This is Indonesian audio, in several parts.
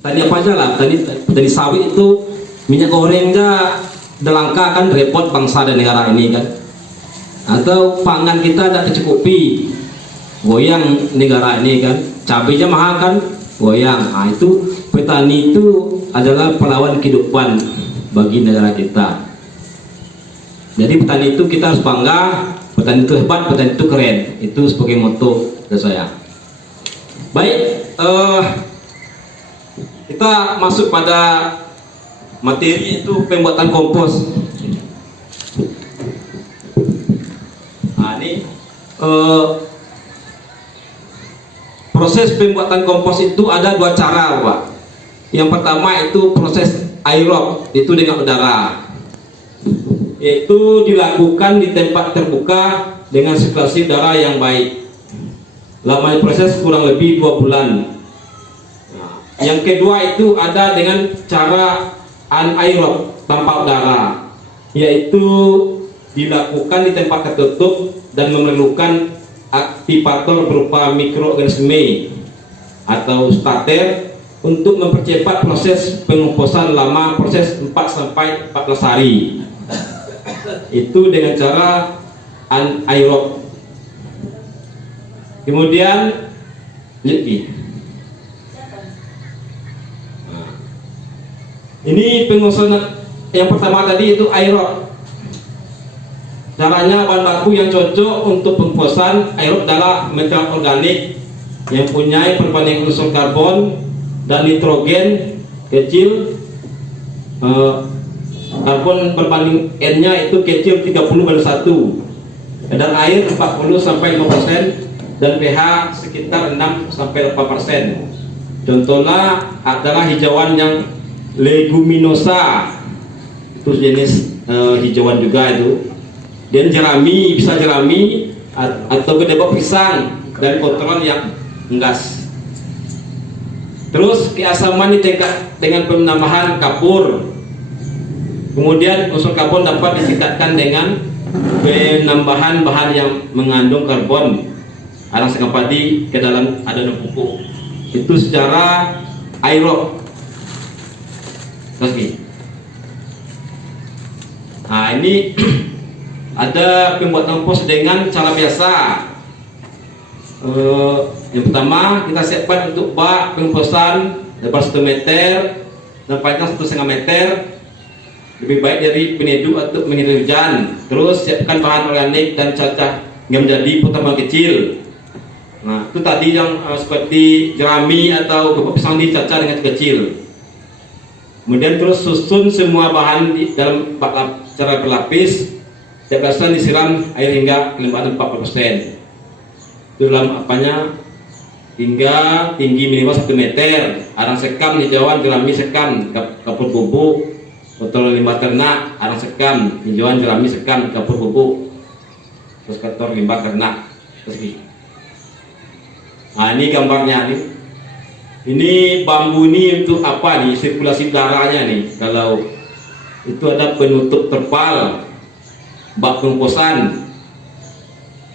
Tadi apa aja lah, tadi sawit itu minyak gorengnya udah langka kan, repot bangsa dan negara ini kan. Atau pangan kita tidak tercukupi, goyang negara ini kan. Cabainya mahal kan, goyang. Nah, itu petani itu adalah pahlawan kehidupan bagi negara kita. Jadi petani itu kita harus bangga, petani itu hebat, petani itu keren. Itu sebagai moto dari saya. Baik, kita masuk pada materi, itu pembuatan kompos. Nah, ini proses pembuatan kompos itu ada dua cara, Pak. Yang pertama itu proses aerob, itu dengan udara, yaitu dilakukan di tempat terbuka dengan sirkulasi udara yang baik. Lama proses kurang lebih 2 bulan. Yang kedua itu ada dengan cara anaerob tanpa udara, yaitu dilakukan di tempat tertutup dan memerlukan aktivator berupa mikroorganisme atau starter untuk mempercepat proses pengomposan lama proses 4-14 hari. Itu dengan cara anaerob. Kemudian ini pengosongan yang pertama tadi itu aerob. Caranya bahan baku yang cocok untuk pengomposan aerob adalah material organik yang punya perbandingan unsur karbon dan nitrogen kecil. Karbon berbanding N-nya itu kecil 30/1, kadar air 40-5%, dan pH sekitar 6-8%. Contohnya adalah hijauan yang leguminosa, itu jenis hijauan juga itu. Dan jerami, bisa jerami atau gedebok pisang dari kotoran yang enggas. Terus keasaman ditingkat dengan penambahan kapur. Kemudian unsur karbon dapat ditingkatkan dengan penambahan bahan yang mengandung karbon, arang sekam padi ke dalam adonan pupuk. Itu secara aerob. Nah, ini ada pembuatan kompos dengan cara biasa. Yang pertama kita siapkan untuk bak pengomposan lebar 1 meter dan panjang 1,5 meter, lebih baik dari peneduh atau menghindari hujan. Terus siapkan bahan organik dan cacah yang menjadi potongan kecil. Nah, itu tadi yang seperti jerami atau gedebok pisang dicacah dengan kecil. Kemudian terus susun semua bahan di dalam bak cara berlapis. Setiap lapisan disiram air hingga kelembapan 40%. Dalam apanya hingga tinggi minimal 1 meter. Arang sekam, hijauan, jerami sekam, kapur bubuk, kotor limbah ternak, arang sekam, hijauan, jerami sekam, kapur bubuk, terus kotor limbah ternak. Nah, ini gambarnya nih. Ini bambu ini untuk apa nih? Sirkulasi udaranya nih. Kalau itu ada penutup terpal bak pengomposan.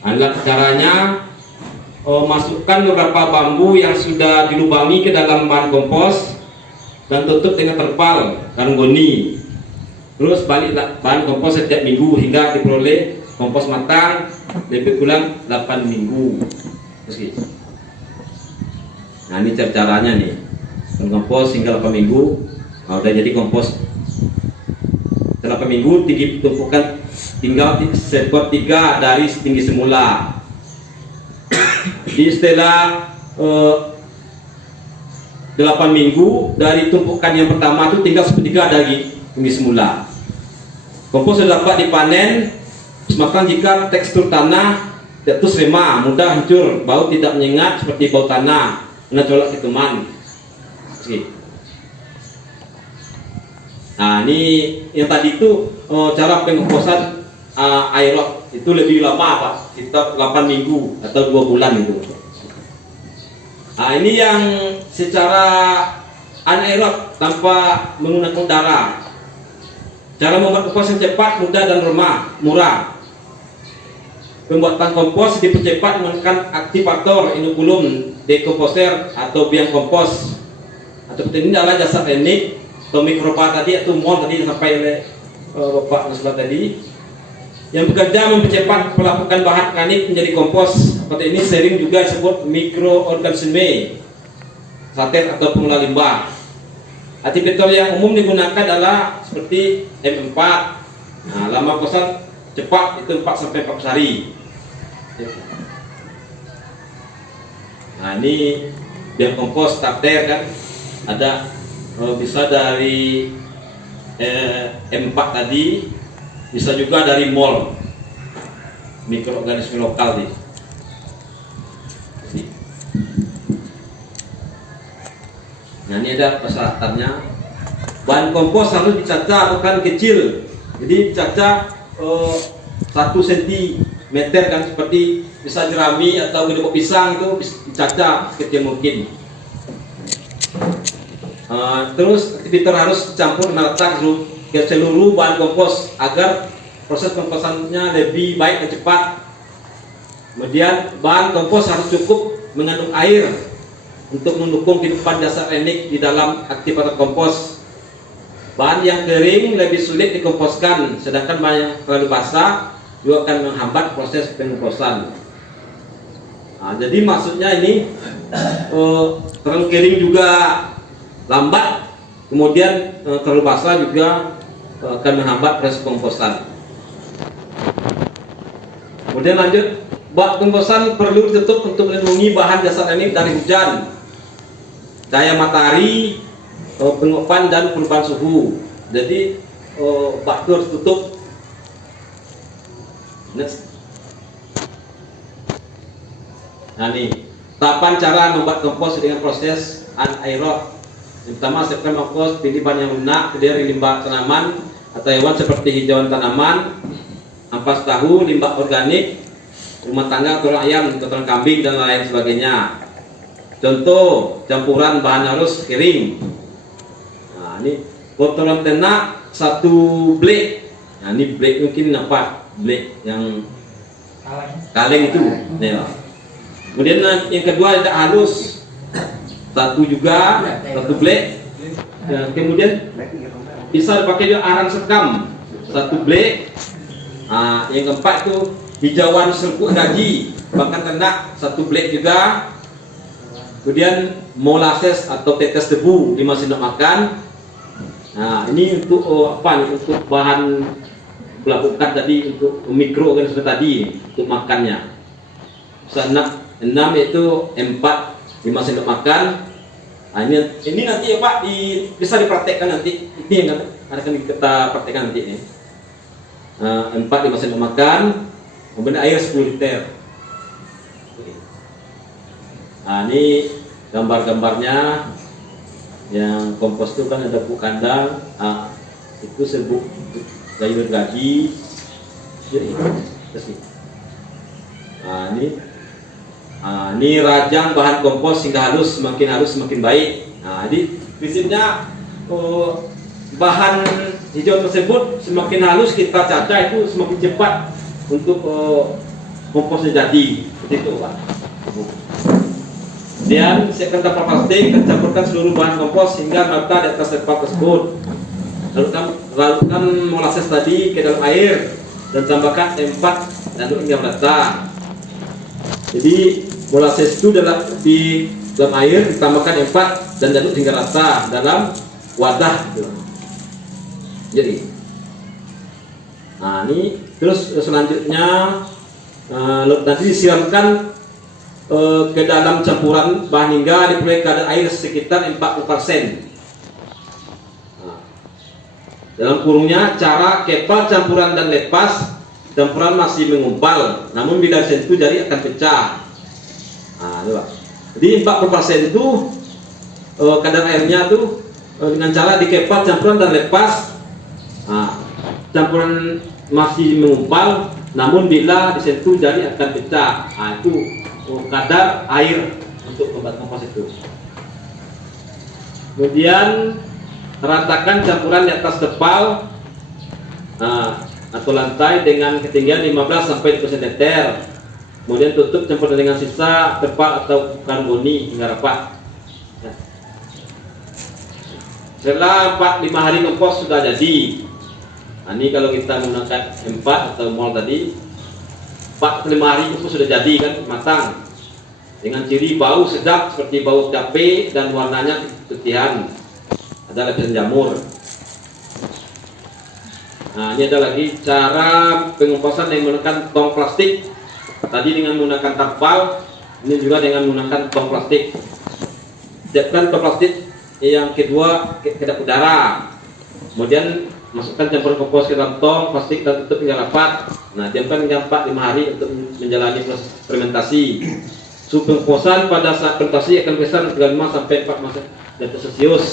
Adalah caranya masukkan beberapa bambu yang sudah dilubangi ke dalam bahan kompos dan tutup dengan terpal karungoni. Terus baliklah bahan kompos setiap minggu hingga diperoleh kompos matang, lebih kurang 8 minggu. Nah, ini caranya nih, kompos hingga 8 minggu. Nah, udah jadi kompos. Setelah 8 minggu tinggi tumpukan tinggal sekor 3 dari tinggi semula. Di setelah 8 minggu dari tumpukan yang pertama itu tinggal 1/3 dari tinggi semula. Kompos sudah dapat dipanen, semakan jika tekstur tanah tidak remah, mudah hancur, bau tidak menyengat seperti bau tanah, kena colok ketuman. Nah, ini yang tadi itu cara pengomposan aerob itu lebih lama, Pak, sekitar 8 minggu atau 2 bulan itu. Nah, ini yang secara anaerob tanpa menggunakan udara. Cara membuat kompos yang cepat, mudah dan murah. Pembuatan kompos dipercepat menggunakan aktivator inokulum dekomposer atau biang kompos. Atau ini adalah jasa teknik atau mikroba tadi atau mol tadi sampai oleh Bapak Nasrullah tadi, yang bekerja mempercepat pelapukan bahan organik menjadi kompos. Seperti ini sering juga disebut mikroorganisme, satet atau pengolahan limbah. Aktivitor yang umum digunakan adalah seperti M4. Nah, lama kosan cepat itu 4 sampai 40 hari. Nah, ini biar kompos starter kan ada bisa dari M4 tadi, bisa juga dari mol mikroorganisme lokal nih. Nah, ini ada persyaratannya. Bahan kompos harus dicacah bukan kecil. Jadi dicacah 1 cm kan, seperti bisa jerami atau gedebok pisang itu dicacah sekecil mungkin. Terus aktivitor harus campur merata ke seluruh bahan kompos agar proses komposannya lebih baik dan cepat. Kemudian bahan kompos harus cukup mengandung air untuk mendukung kehidupan dasar organik di dalam aktivitas kompos. Bahan yang kering lebih sulit dikomposkan, sedangkan bahan yang terlalu basah juga akan menghambat proses pengkomposan. Nah, jadi maksudnya ini terlalu kering juga lambat, kemudian terlalu basah juga akan menghambat proses pengkomposan. Kemudian lanjut, bak pengkomposan perlu ditutup untuk melindungi bahan dasar organik dari hujan, cahaya matahari, penguapan dan perubahan suhu. Jadi bak itu harus tutup. Nah, nih tahapan cara membuat kompos dengan proses anaerob. Yang pertama, siapkan kompos, pilih bahan yang lunak, terdiri limbah tanaman atau hewan seperti hijauan tanaman, ampas tahu, limbah organik, rumah tangga, kotoran ayam, kotoran kambing dan lain sebagainya. Contoh, campuran bahan harus kering. Nah, ini kotoran ternak 1 blek. Nah, ini blek mungkin apa? Blek yang kaleng itu. Nah, kemudian yang kedua tidak halus, 1 juga, 1 blek. Ya, kemudian bisa dipakai juga arang sekam 1 blek. Nah, yang keempat itu hijauan serbuk gaji bahkan ternak 1 blek juga. Kemudian molasses atau tetes debu 5 sendok makan. Nah, ini untuk apa nih? Untuk bahan pelapukan tadi, untuk mikroorganisme tadi untuk makannya. Bisa 6 yaitu M4 5 sendok makan. Nah, ini nanti ya Pak bisa dipraktekkan nanti. Ini yang akan kita praktekkan nanti ini. 4 5 sendok makan, kemudian air 10 liter. Nah, ini gambar-gambarnya. Yang kompos itu kan ada bubuk kandang, itu serbuk sayur gaji. Nah, ini rajang bahan kompos hingga halus, semakin baik. Nah, jadi prinsipnya bahan hijau tersebut semakin halus kita cacah itu semakin cepat untuk komposnya jadi. Seperti itu Pak. Kemudian siapkan tapal plastik dan campurkan seluruh bahan kompos hingga merata di atas terpal tersebut. Larutkan molasses tadi ke dalam air dan tambahkan M4 dan aduk hingga merata. Jadi molasses itu di dalam air ditambahkan M4 dan aduk hingga rata dalam wadah. Jadi, nah ini terus selanjutnya nanti disiramkan ke dalam campuran bahan hingga dipenuhi kadar air sekitar 40%. Nah, dalam kurungnya cara kepal campuran dan lepas, campuran masih mengumpal, namun bila disentuh jari akan pecah. Nah, coba. Jadi 40% itu kadar airnya tuh dengan cara dikepal campuran dan lepas. Nah, campuran masih mengumpal, namun bila disentuh jari akan pecah. Nah, itu kadar air untuk membuat kompos itu. Kemudian ratakan campuran di atas terpal atau lantai dengan ketinggian 15 sampai 20 cm. Kemudian tutup campuran dengan sisa terpal atau karboni hingga rapat. Setelah 4-5 hari kompos sudah jadi. Nah, ini kalau kita menggunakan 4 atau mol tadi, 4-5 hari kompos sudah jadi kan, matang. Dengan ciri bau sedap seperti bau cabai dan warnanya keputihan. Ada lapisan jamur. Nah, ini ada lagi cara pengomposan yang menggunakan tong plastik. Tadi dengan menggunakan tapal, ini juga dengan menggunakan tong plastik. Siapkan tong plastik yang kedua kedap udara. Kemudian masukkan campuran kompos ke dalam tong plastik dan tutup hingga rapat. Nah, diamkan hingga 4-5 hari untuk menjalani proses fermentasi. Suhu pengkomposan pada saat fermentasi akan besar 35 sampai 4 derajat Celcius.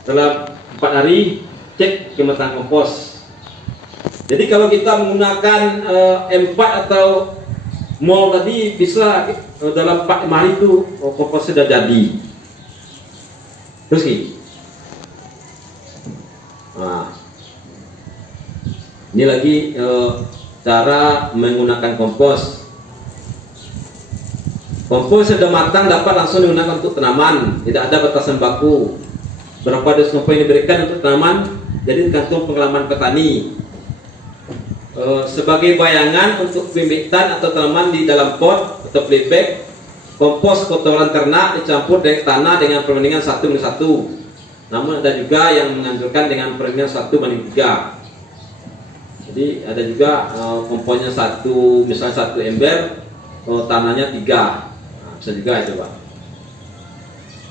Setelah 4 hari, cek kematangan kompos. Jadi kalau kita menggunakan M4 atau mol tadi, bisa dalam 4-5 hari itu kompos sudah jadi. Terus ini. Nah, ini lagi cara menggunakan kompos. Kompos sudah matang dapat langsung digunakan untuk tanaman, tidak ada batasan baku. Berapa dosis kompos yang diberikan untuk tanaman jadi tergantung pengalaman petani. Sebagai bayangan untuk pembibitan atau tanaman di dalam pot atau playback, kompos kotoran ternak dicampur dengan tanah dengan perbandingan 1:1. Namun ada juga yang menganjurkan dengan perbandingan 1:3. Jadi ada juga komposnya misalnya 1 ember, tanahnya 3. Bisa juga itu, Pak.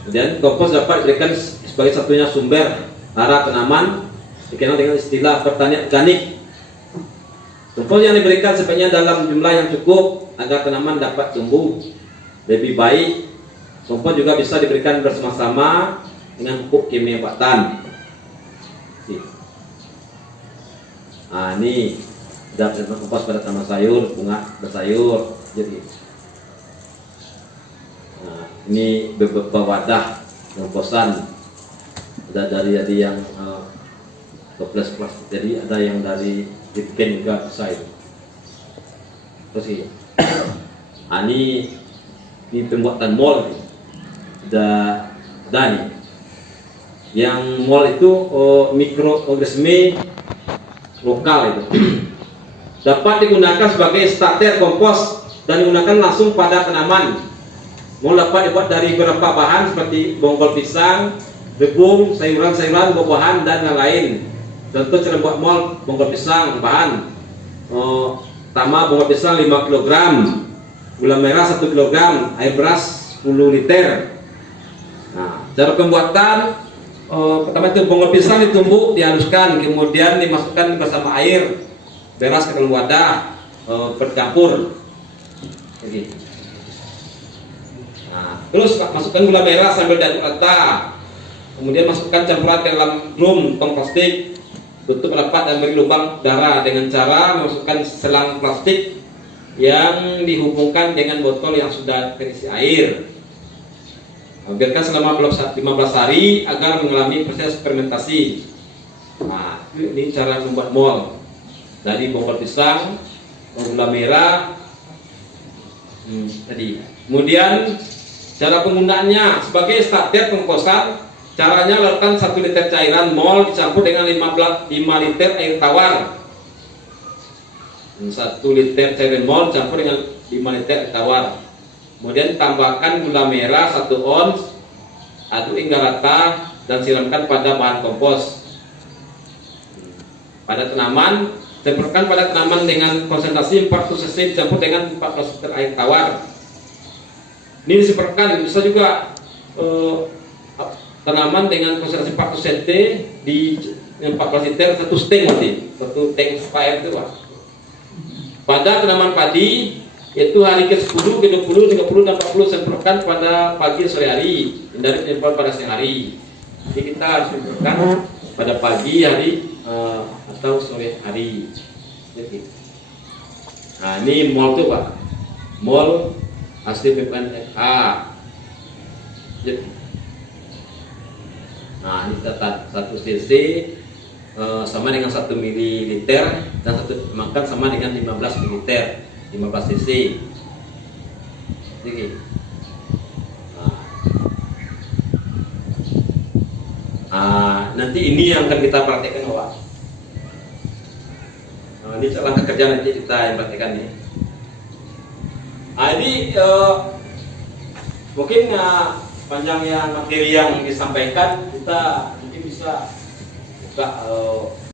Kemudian kompos dapat diberikan sebagai satunya sumber hara tanaman, dikenal dengan istilah pertanian organik. Kompos yang diberikan sebaiknya dalam jumlah yang cukup agar tanaman dapat tumbuh lebih baik. Kompos juga bisa diberikan bersama-sama dengan pupuk kimia buatan. Nah, ini sudah kompos pada tanaman sayur, bunga bersayur. Jadi ini beberapa wadah komposan, ada dari yang plus, jadi ada yang dari dibikin juga bisa itu. Terus ini pembuatan mol udah nih. Yang mol itu mikroorganisme lokal itu dapat digunakan sebagai starter kompos dan digunakan langsung pada tanaman. Mol dapat dibuat dari beberapa bahan seperti bonggol pisang, rebung, sayuran-sayuran, buah-buahan, dan lain-lain. Contoh cara buat mol bonggol pisang bahan pertama bonggol pisang 5 kg, gula merah 1 kg, air beras 10 liter. Nah, cara pembuatan pertama itu bonggol pisang ditumbuk, dihaluskan, kemudian dimasukkan bersama air beras ke dalam wadah, bercampur. Jadi, nah, terus masukkan gula merah sambil diaduk rata. Kemudian masukkan campuran ke dalam drum tong plastik, tutup rapat dan beri lubang darah dengan cara memasukkan selang plastik yang dihubungkan dengan botol yang sudah terisi air. Biarkan selama 15 hari agar mengalami proses fermentasi. Nah, ini cara membuat mol dari bonggol pisang, gula merah tadi. Kemudian cara penggunaannya sebagai starter komposan, caranya lakukan 1 liter cairan mol dicampur dengan 5 liter air tawar. 1 liter cairan mol dicampur dengan 5 liter air tawar. Kemudian tambahkan gula merah 1 ons, aduk hingga rata dan siramkan pada bahan kompos. Pada tanaman, semprotkan pada tanaman dengan konsentrasi 400 cc dicampur dengan 14 liter air tawar. Ini disemprotkan, bisa juga tanaman dengan konsentrasi 400 cc di 14 liter 1 tank nanti, 1 tank air itu, Pak. Pada tanaman padi yaitu hari ke-10, ke-20, 30, dan 40 semprotkan pada pagi sore hari, hindari penyemprotan pada siang hari. Jadi kita harus semprotkan pada pagi hari atau sore hari. Jadi, nah ini mol tuh, Pak, mol asli PPNFA. Jadi, nah ini catat 1 cc sama dengan 1 ml dan makan sama dengan 15 ml. 15 cc. Jadi, nanti ini yang akan kita praktekkan Pak. Nah, ini langkah kerja nanti kita yang praktekkan nih. Jadi mungkin panjang yang materi yang disampaikan kita mungkin bisa buka